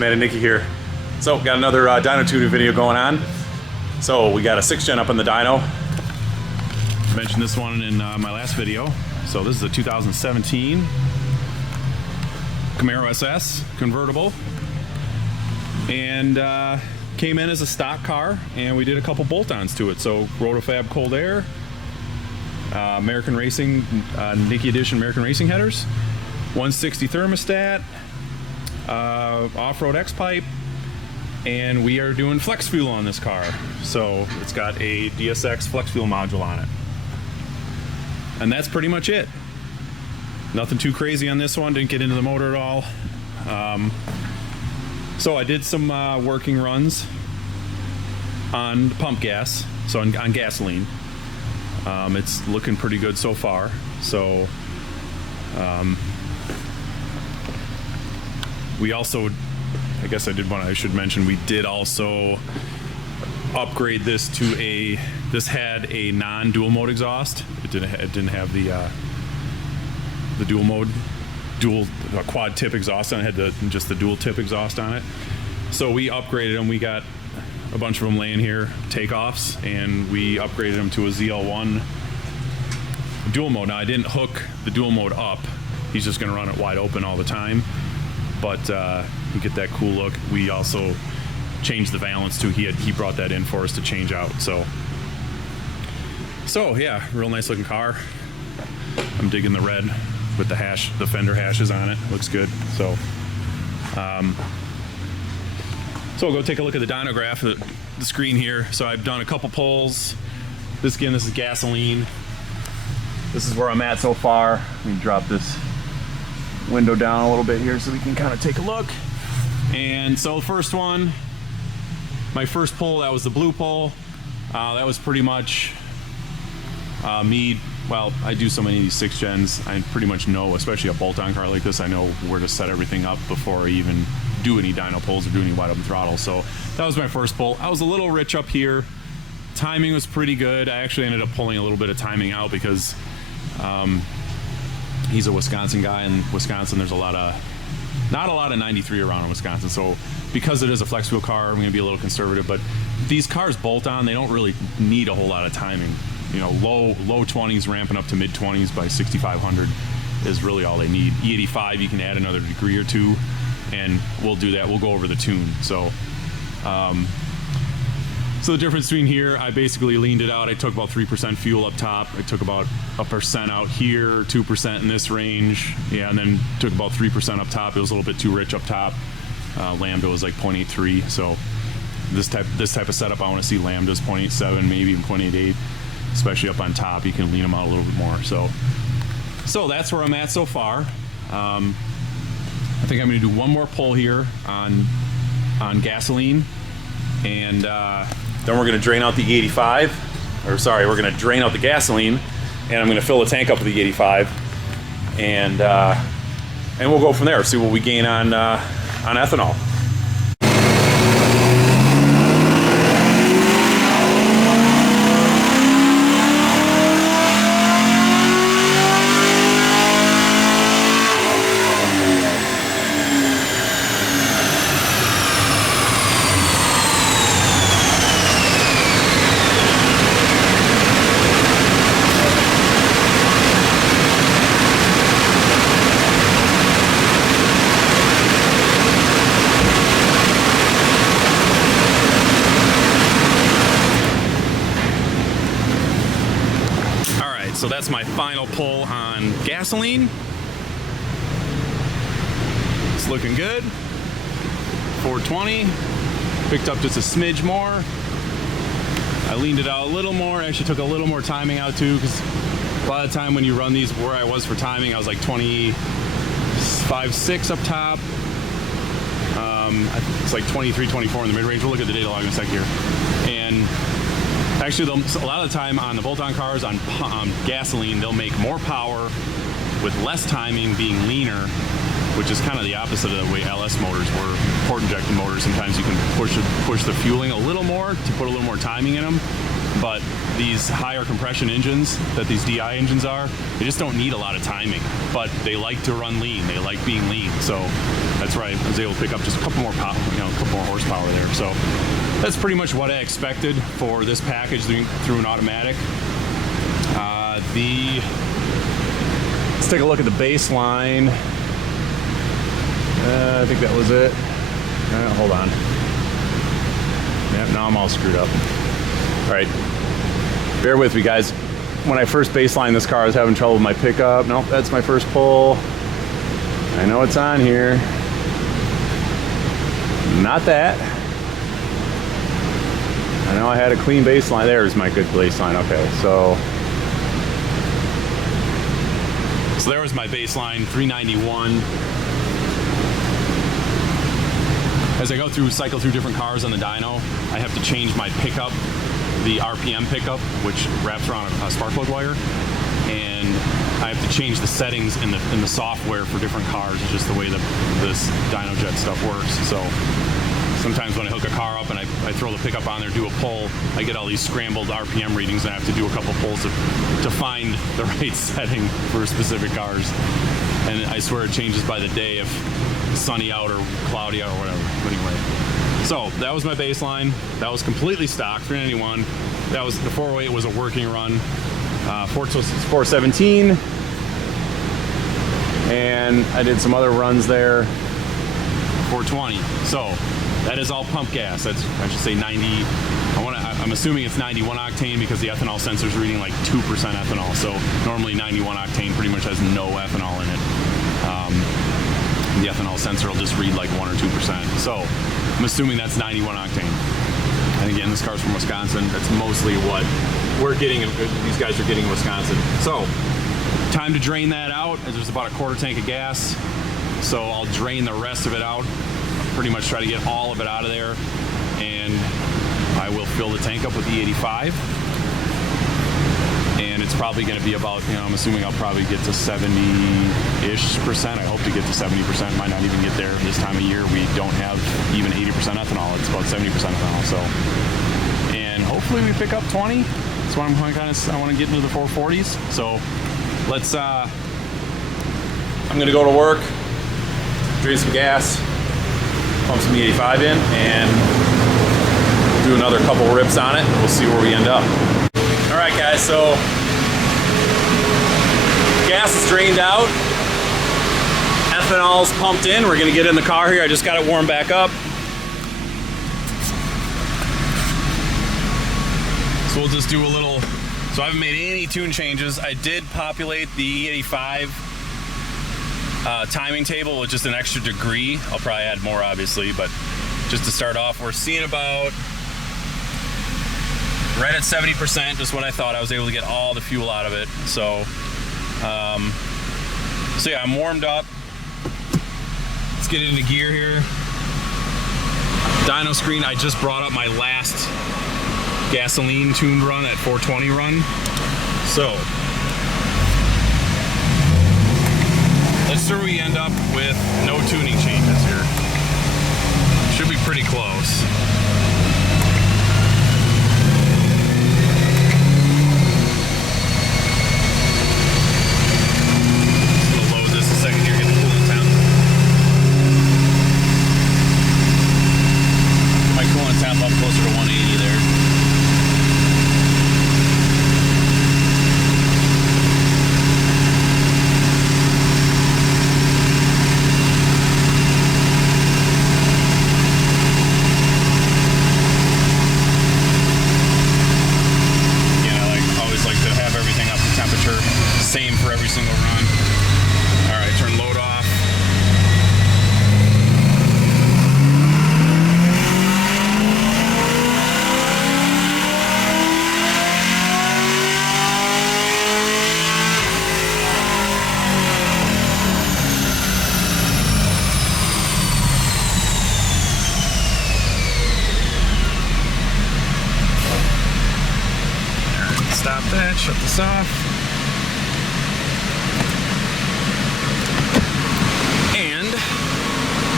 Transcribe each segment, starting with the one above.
man, and Nickey here. So got another dyno tuning video going on. So we got a 6th gen up on the dyno. Mentioned this one in my last video. So this is a 2017 Camaro SS convertible, and came in as a stock car, and we did a couple bolt-ons to it. So Roto-Fab cold air, American Racing, Nickey Edition American Racing headers, 160 thermostat, off-road X-pipe, and we are doing flex fuel on this car. So it's got a DSX flex fuel module on it. And that's pretty much it. Nothing too crazy on this one, didn't get into the motor at all. So I did some working runs on pump gas, so on gasoline. It's looking pretty good so far. So we also, I guess I should mention, we did also upgrade this to this had a non-dual mode exhaust. It didn't have the dual mode, quad tip exhaust on it. It had just the dual tip exhaust on it. So we upgraded them. We got a bunch of them laying here, takeoffs, and we upgraded them to a ZL1 dual mode. Now I didn't hook the dual mode up. He's just gonna run it wide open all the time. But you get that cool look. We also changed the valance too. He brought that in for us to change out. So yeah, real nice looking car. I'm digging the red with the fender hashes on it. Looks good. So we'll go take a look at the dyno graph, the screen here. So I've done a couple pulls. This is gasoline. This is where I'm at so far. Let me drop this window down a little bit here so we can kind of take a look. And so the first one, my first pull, that was the blue pull. That was pretty much me. Well, I do so many of these 6th gens, I pretty much know, especially a bolt-on car like this, I know where to set everything up before I even do any dyno pulls or do any wide open throttle. So that was my first pull. I was a little rich up here. Timing was pretty good. I actually ended up pulling a little bit of timing out because he's a Wisconsin guy, and Wisconsin, there's not a lot of 93 around in Wisconsin. So because it is a flex fuel car, I'm gonna be a little conservative, but these cars bolt on, they don't really need a whole lot of timing. You know, low 20s ramping up to mid 20s by 6,500 is really all they need. E85, you can add another degree or two, and we'll do that. We'll go over the tune. So the difference between here, I basically leaned it out. I took about 3% fuel up top. I took about 1% out here, 2% in this range. Yeah, and then took about 3% up top. It was a little bit too rich up top. Lambda was like 0.83. So this type of setup, I want to see lambdas 0.87, maybe even 0.88, especially up on top. You can lean them out a little bit more. So that's where I'm at so far. I think I'm going to do one more pull here on gasoline, and then we're going to drain out the E85, or sorry, we're going to drain out the gasoline, and I'm going to fill the tank up with the E85, and we'll go from there. See what we gain on ethanol. So that's my final pull on gasoline. It's looking good. 420. Picked up just a smidge more. I leaned it out a little more. Actually took a little more timing out too, because a lot of the time when you run these, where I was for timing, I was like 25.6 up top. It's like 23, 24 in the mid-range. We'll look at the data log in a sec here. And actually, a lot of the time on the bolt-on cars, on gasoline, they'll make more power with less timing, being leaner, which is kind of the opposite of the way LS motors were. Port injected motors, sometimes you can push the fueling a little more to put a little more timing in them. but these higher compression engines that these DI engines are, they just don't need a lot of timing, but they like to run lean. They like being lean. So that's right. I was able to pick up just a couple more power, a couple more horsepower there. So that's pretty much what I expected for this package through an automatic. Let's take a look at the baseline. I think that was it. Hold on. Yeah, now I'm all screwed up. All right, bear with me, guys. When I first baselined this car, I was having trouble with my pickup. Nope, that's my first pull. I know it's on here. Not that. I know I had a clean baseline. There's my good baseline. Okay, so there was my baseline, 391. As I go through, cycle through different cars on the dyno, I have to change my pickup, the RPM pickup, which wraps around a spark plug wire, and I have to change the settings in the software for different cars. It's just the way that this DynoJet stuff works. So sometimes when I hook a car up and I throw the pickup on there, do a pull, I get all these scrambled RPM readings, and I have to do a couple pulls to find the right setting for specific cars. And I swear it changes by the day if it's sunny out or cloudy out or whatever. But anyway, so that was my baseline. That was completely stock, 391. That was the 408 was a working run. 417, and I did some other runs there. 420. So that is all pump gas. That's, I should say, 90. I'm assuming it's 91 octane because the ethanol sensor is reading like 2% ethanol. So normally 91 octane pretty much has no ethanol in it. The ethanol sensor will just read like 1 or 2%. So I'm assuming that's 91 octane. And again, this car's from Wisconsin. That's mostly what we're getting. These guys are getting in Wisconsin. So time to drain that out. There's about a quarter tank of gas. So I'll drain the rest of it out. Pretty much try to get all of it out of there, and I will fill the tank up with E85, and it's probably going to be about, I'm assuming I'll probably get to 70-ish%. I hope to get to 70%, might not even get there this time of year. We don't have even 80% ethanol. It's about 70% ethanol. So, and hopefully we pick up 20. That's why I want to get into the 440s. So let's, I'm going to go to work, drain some gas, pump some E85 in, and do another couple rips on it. We'll see where we end up. All right, guys, so gas is drained out. Ethanol's pumped in. We're gonna get in the car here. I just got it warmed back up. So we'll just do a little, so I haven't made any tune changes. I did populate the E85 timing table with just an extra degree. I'll probably add more, obviously, but just to start off, we're seeing about right at 70%, just what I thought. I was able to get all the fuel out of it. So, so yeah, I'm warmed up. Let's get into gear here. Dyno screen, I just brought up my last gasoline tuned run at 420 run. So, let's see where we end up with no tuning changes here. Should be pretty close. Just gonna load this a second here, get the coolant temp. Get my coolant temp up closer to 180 there. Same for every single run. All right, turn load off. All right, stop that, shut this off.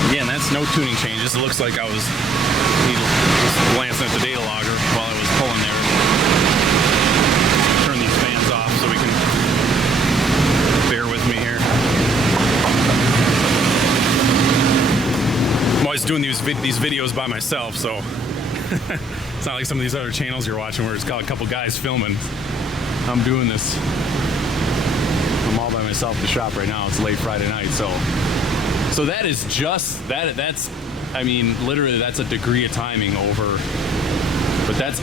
Again, that's no tuning changes. It looks like I was just glancing at the data logger while I was pulling there. these videos by myself, so it's not like some of these other channels you're watching where it's got a couple guys filming. I'm doing this. I'm all by myself at the shop right now. It's late Friday night, so that is just that. That's, I mean, literally, that's a degree of timing over. But that's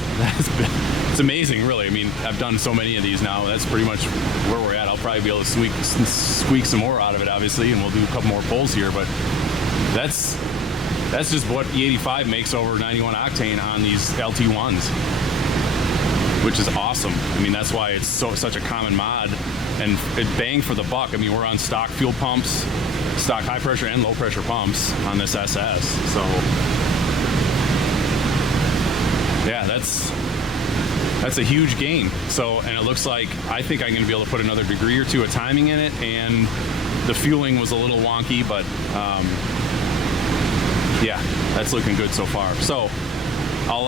it's amazing, really. I mean, I've done so many of these now. That's pretty much where we're at. I'll probably be able to squeak some more out of it, obviously, and we'll do a couple more pulls here. But that's just what E85 makes over 91 octane on these LT1s, which is awesome. I mean, that's why it's such a common mod, and it bang for the buck. I mean, we're on stock fuel pumps, stock high pressure and low pressure pumps on this SS. So yeah, that's a huge gain. So, and it looks like, I think I'm going to be able to put another degree or two of timing in it, and the fueling was a little wonky, but yeah, that's looking good so far. So I'll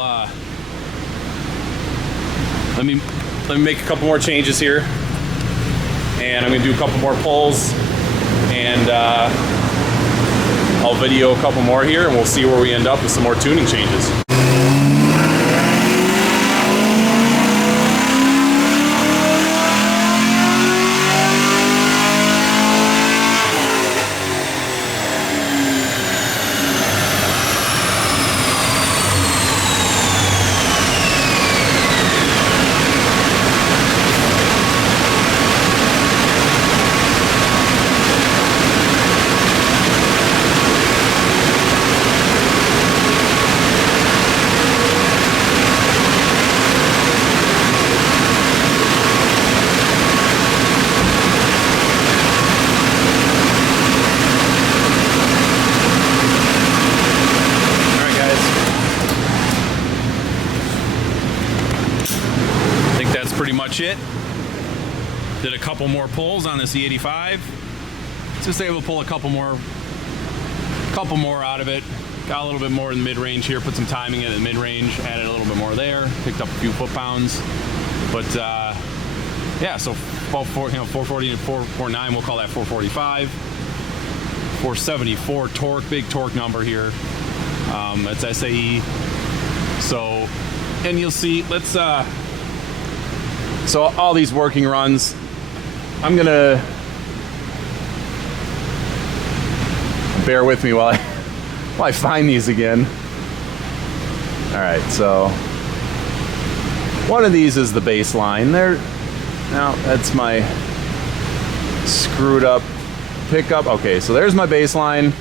let me make a couple more changes here, and I'm going to do a couple more pulls, and I'll video a couple more here, and we'll see where we end up with some more tuning changes. Pretty much it. Did a couple more pulls on this E85. Just able to pull a couple more out of it. Got a little bit more in the mid-range here. Put some timing in the mid-range. Added a little bit more there. Picked up a few foot-pounds. But yeah, so 440 to 449. We'll call that 445. 474 torque. Big torque number here. That's SAE. So, and you'll see. Let's. So all these working runs, I'm gonna bear with me while I find these again. All right, so one of these is the baseline. Now that's my screwed up pickup. Okay, so there's my baseline.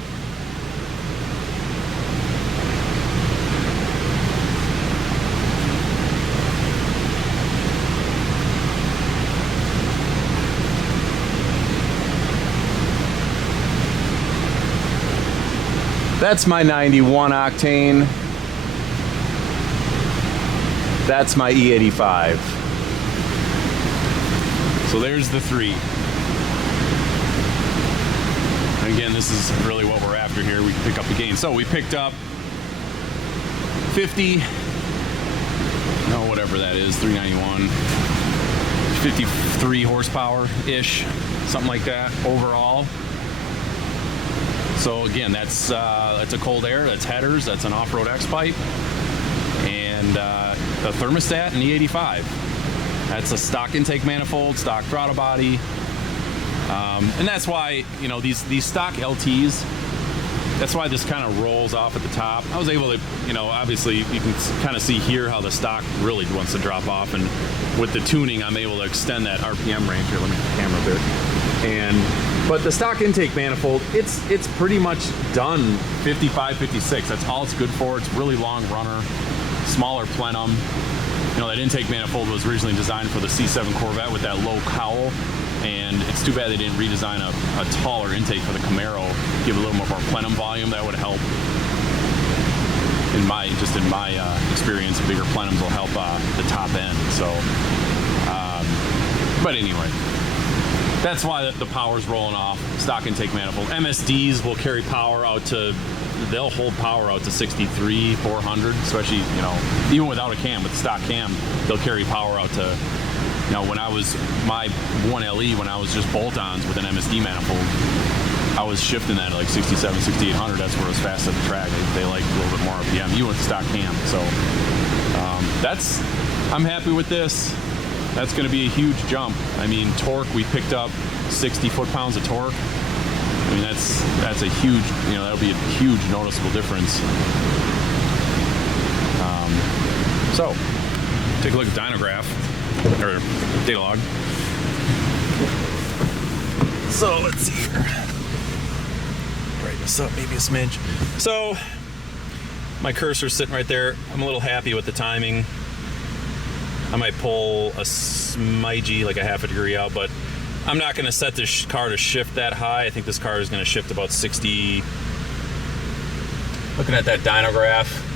That's my 91 octane. That's my E85. So there's the three. And again, this is really what we're after here. We can pick up the gain. So we picked up 50, no, whatever that is, 391, 53 horsepower-ish, something like that overall. So again, that's a cold air, that's headers, that's an off-road X pipe, and a thermostat and E85. That's a stock intake manifold, stock throttle body, and that's why, you know, these stock LTs, that's why this kind of rolls off at the top. I was able to, you know, obviously you can kind of see here how the stock really wants to drop off, and with the tuning, I'm able to extend that RPM range here. Let me get the camera there. But the stock intake manifold, it's pretty much done 55, 56. That's all it's good for. It's really long runner, smaller plenum. You know, that intake manifold was originally designed for the C7 Corvette with that low cowl, and it's too bad they didn't redesign a taller intake for the Camaro, give a little more plenum volume. That would help. In my experience, bigger plenums will help the top end. So, but anyway. That's why the power's rolling off. Stock intake manifold. MSDs will carry power out to, they'll hold power out to 63, 400, especially, you know, even without a cam, with the stock cam, they'll carry power out to, you know, when I was, my 1LE, when I was just bolt-ons with an MSD manifold, I was shifting that at like 67, 6800. That's where it was fast at the track. They like a little bit more RPM. You went to stock cam, so I'm happy with this. That's going to be a huge jump. I mean, torque, we picked up 60 foot-pounds of torque. I mean, that's a huge, you know, that'll be a huge noticeable difference. So, take a look at the dyno graph, or data log. So, let's see here. Brighten this up maybe a smidge. So, my cursor's sitting right there. I'm a little happy with the timing. I might pull a smidgy, like a half a degree out, but I'm not going to set this car to shift that high. I think this car is going to shift about 60. Looking at that dyno graph,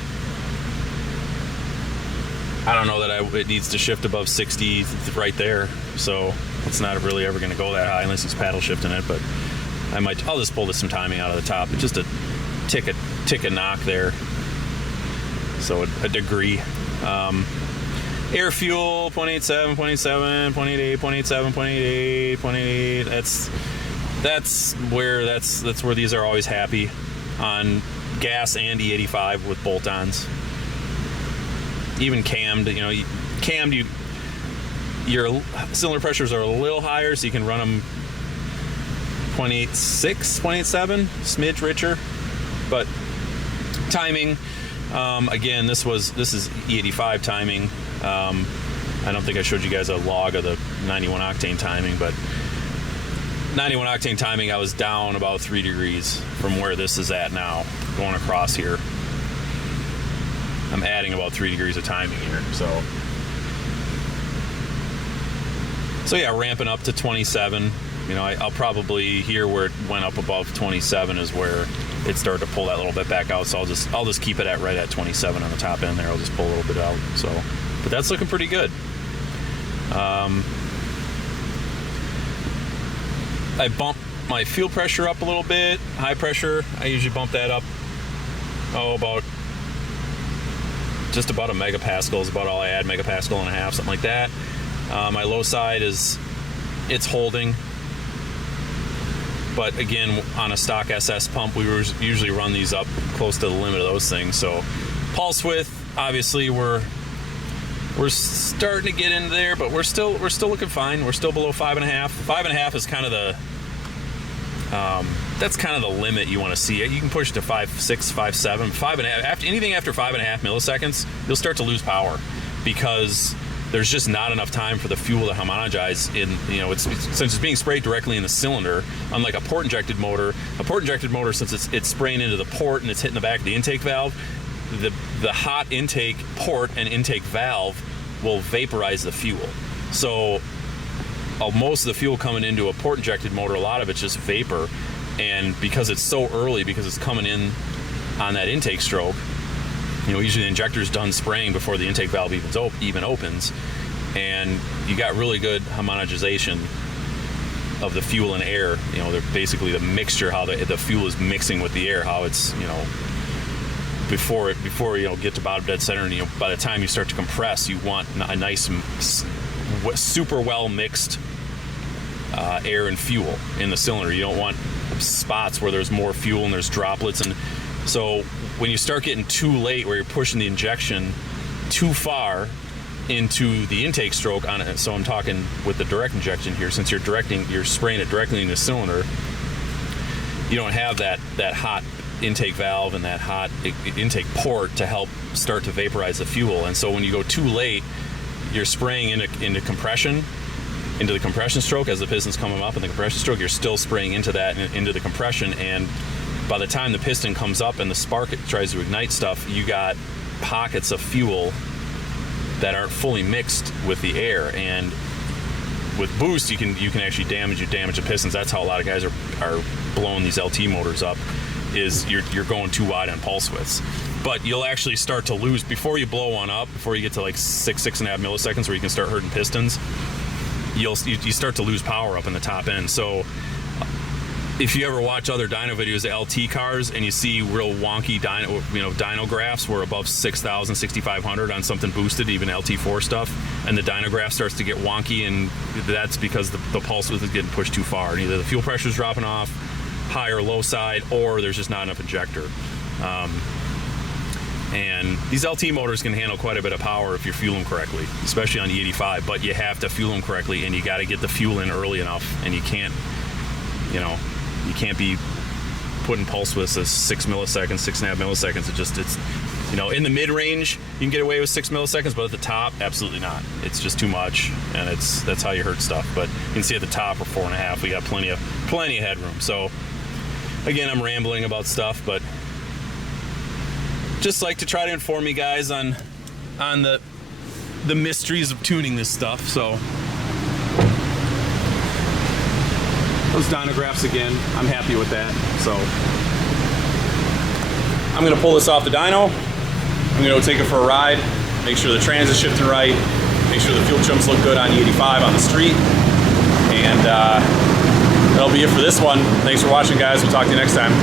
I don't know that it needs to shift above 60 right there. So it's not really ever going to go that high unless he's paddle shifting it. But I'll just pull this some timing out of the top. It's just a tick a knock there. So a degree. Air fuel, 0.87, 0.87, 0.88, 0.87, 0.88, 0.88. That's where these are always happy on gas and E85 with bolt-ons. Even cammed, you know, your cylinder pressures are a little higher, so you can run them 0.86, 0.87, smidge richer. But timing, again, this is E85 timing. I don't think I showed you guys a log of the 91 octane timing, but 91 octane timing, I was down about 3 degrees from where this is at now, going across here. I'm adding about 3 degrees of timing here, so yeah, ramping up to 27. You know, I'll probably, here where it went up above 27 is where it started to pull that little bit back out, so I'll just keep it at right at 27 on the top end there. I'll just pull a little bit out, so, but that's looking pretty good. I bumped my fuel pressure up a little bit. High pressure, I usually bump that up, just about a megapascal is about all I add, megapascal and a half, something like that. My low side it's holding. But again, on a stock SS pump, we usually run these up close to the limit of those things. So pulse width, obviously we're starting to get into there, but we're still looking fine. We're still below 5.5. 5.5 is kind of the that's kind of the limit you want to see. You can push to 5.6, 5.7, 5.5. Anything after 5.5 milliseconds, you'll start to lose power because there's just not enough time for the fuel to homogenize in, you know, since it's being sprayed directly in the cylinder, unlike a port injected motor, since it's spraying into the port and it's hitting the back of the intake valve, the hot intake port and intake valve will vaporize the fuel. So most of the fuel coming into a port injected motor, a lot of it's just vapor, and because it's so early, because it's coming in on that intake stroke, you know, usually the injector's done spraying before the intake valve even opens, and you got really good homogenization of the fuel and air. You know, they're basically the mixture, how the fuel is mixing with the air, how it's, you know, before you know, get to bottom dead center, and, you know, by the time you start to compress, you want a nice super well mixed air and fuel in the cylinder. You don't want spots where there's more fuel and there's droplets. And so when you start getting too late, where you're pushing the injection too far into the intake stroke on it, so I'm talking with the direct injection here, since you're spraying it directly in the cylinder, you don't have that hot intake valve and that hot intake port to help start to vaporize the fuel. And so when you go too late, you're spraying into compression, into the compression stroke as the piston's coming up in the compression stroke. You're still spraying into that, into the compression, and by the time the piston comes up and the spark tries to ignite stuff, you got pockets of fuel that aren't fully mixed with the air. And with boost, you can actually damage the pistons. That's how a lot of guys are blowing these LT motors up, is you're going too wide on pulse widths. But you'll actually start to lose before you blow one up, before you get to like 6.5 milliseconds where you can start hurting pistons. You start to lose power up in the top end. So if you ever watch other dyno videos of LT cars and you see real wonky dyno graphs where above 6,000, 6,500 on something boosted, even LT4 stuff, and the dyno graph starts to get wonky, and that's because the pulse width is getting pushed too far, and either the fuel pressure is dropping off, high or low side, or there's just not enough injector. And these LT motors can handle quite a bit of power if you fuel them correctly, especially on the 85, but you have to fuel them correctly, and you got to get the fuel in early enough, and you can't, you know, you can't be putting pulse widths as 6 milliseconds, 6.5 milliseconds. It's, you know, in the mid-range, you can get away with 6 milliseconds, but at the top, absolutely not. It's just too much, and that's how you hurt stuff. But you can see at the top, we're 4.5. We got plenty of headroom. So, again, I'm rambling about stuff, but just like to try to inform you guys on the mysteries of tuning this stuff. So those dynographs again, I'm happy with that. So I'm gonna pull this off the dyno. I'm gonna go take it for a ride, make sure the trans is shifting right, make sure the fuel chumps look good on the 85 on the street, and that'll be it for this one. Thanks for watching, guys. We'll talk to you next time.